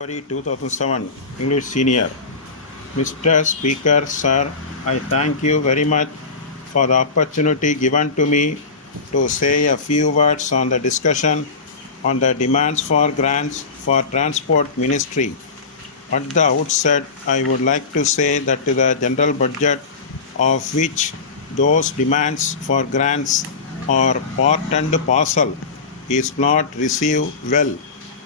February 2007, English Senior. Mr. Speaker, Sir, I thank you very much for the opportunity given to me to say a few words on the discussion on the demands for grants for Transport Ministry. At the outset, I would like to say that the general budget, of which those demands for grants are part and parcel, is not received well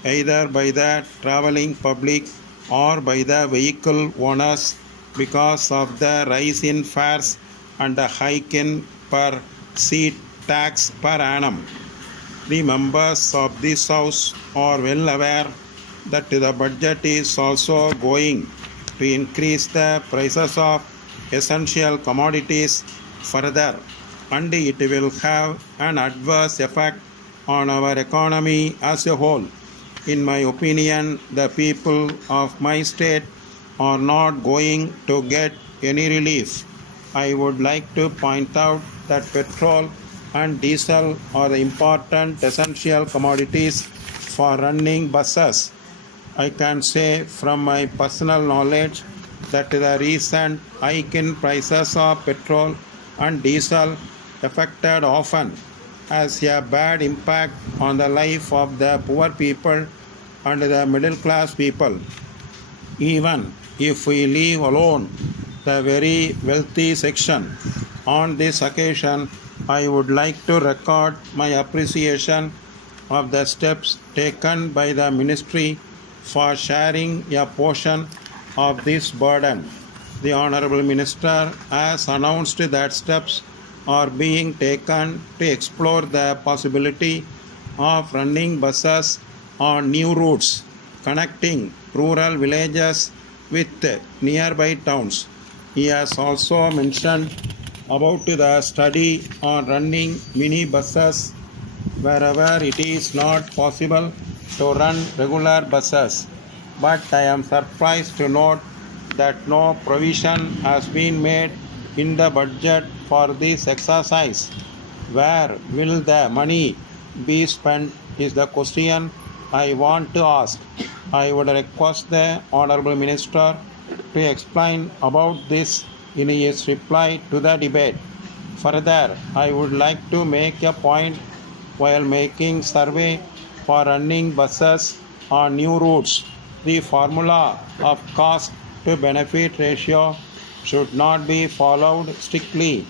either by the travelling public or by the vehicle owners because of the rise in fares and the hike in per seat tax per annum. The members of this House are well aware that the budget is also going to increase the prices of essential commodities further, and it will have an adverse effect on our economy as a whole. In my opinion, the people of my state are not going to get any relief. I would like to point out that petrol and diesel are the important essential commodities for running buses. I can say from my personal knowledge that the recent hike in prices of petrol and diesel affected often has a bad impact on the life of the poor people and the middle class people. Even if we leave alone the very wealthy section, on this occasion I would like to record my appreciation of the steps taken by the ministry for sharing a portion of this burden. The Honorable Minister has announced that steps are being taken to explore the possibility of running buses on new routes connecting rural villages with nearby towns. He has also mentioned about the study on running mini buses wherever it is not possible to run regular buses. But I am surprised to note that no provision has been made in the budget for this exercise. Where will the money be spent is the question I want to ask. I would request the Honorable Minister to explain about this in his reply to the debate. Further, I would like to make a point while making survey for running buses on new routes. The formula of cost to benefit ratio should not be followed strictly.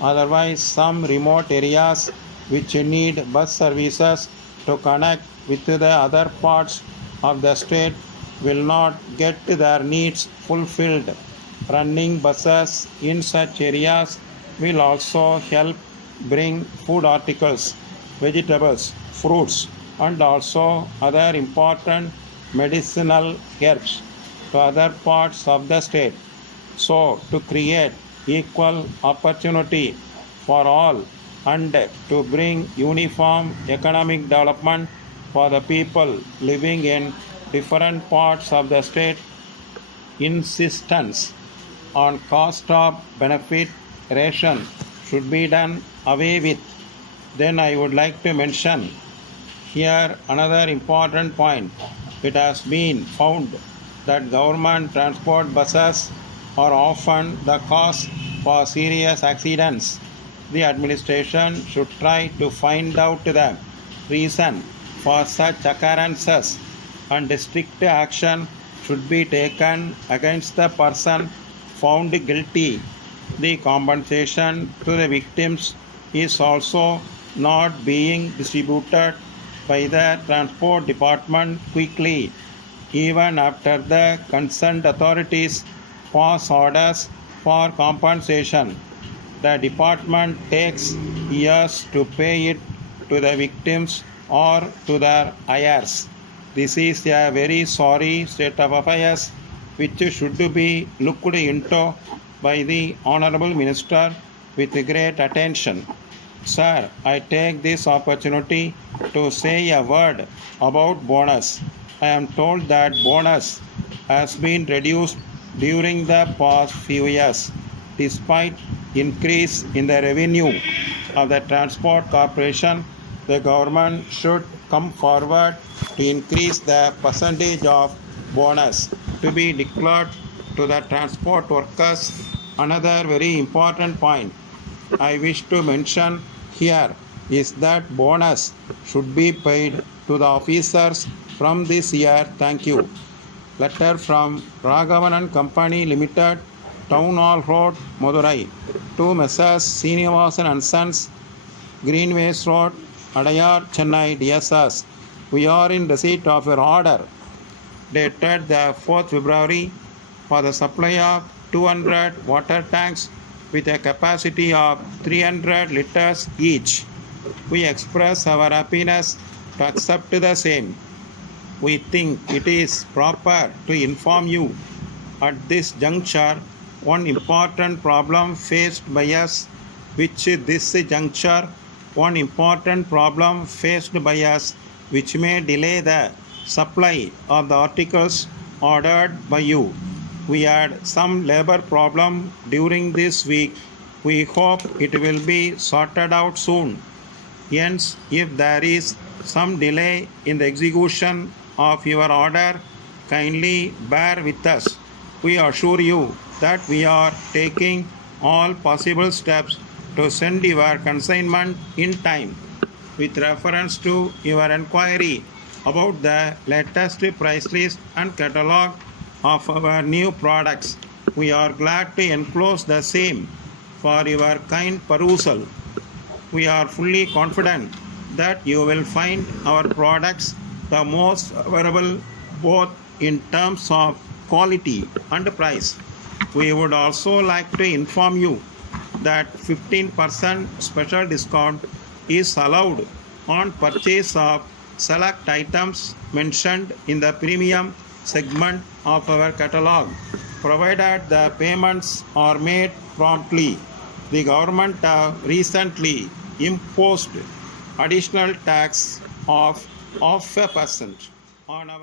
Otherwise, some remote areas which need bus services to connect with the other parts of the state will not get their needs fulfilled. Running buses in such areas will also help bring food articles, vegetables, fruits, and also other important medicinal herbs to other parts of the state. So, to create equal opportunity for all and to bring uniform economic development for the people living in different parts of the state, insistence on cost of benefit ration should be done away with. Then I would like to mention here another important point. It has been found that government transport buses are often the cause for serious accidents. The administration should try to find out the reason for such occurrences, and strict action should be taken against the person found guilty. The compensation to the victims is also not being distributed by the transport department quickly, even after the concerned authorities pass orders for compensation. The department takes years to pay it to the victims or to their heirs. This is a very sorry state of affairs which should be looked into by the Honorable Minister with great attention. Sir, I take this opportunity to say a word about bonus. I am told that bonus has been reduced during the past few years. Despite increase in the revenue of the transport corporation, the government should come forward to increase the percentage of bonus to be declared to the transport workers. Another very important point I wish to mention here is that bonus should be paid to the officers from this year. Thank you. Letter from Raghavan and Company Limited, Town Hall Road, Madurai, to Messrs. Srinivasan and Sons, Greenways Road, Adayar, Chennai. Dear sirs, we are in receipt of your order dated the 4th February for the supply of 200 water tanks with a capacity of 300 liters each. We express our happiness to accept the same. We think it is proper to inform you at this juncture one important problem faced by us, which may delay the supply of the articles ordered by you. We had some labor problem during this week. We hope it will be sorted out soon. Hence, if there is some delay in the execution of your order, kindly bear with us. We assure you that we are taking all possible steps to send your consignment in time. With reference to your inquiry about the latest price list and catalog of our new products, we are glad to enclose the same for your kind perusal. We are fully confident that you will find our products the most favorable both in terms of quality and price. We would also like to inform you that 15% special discount is allowed on purchase of select items mentioned in the premium segment of our catalog, provided the payments are made promptly. The government recently imposed additional tax of 0.5% on our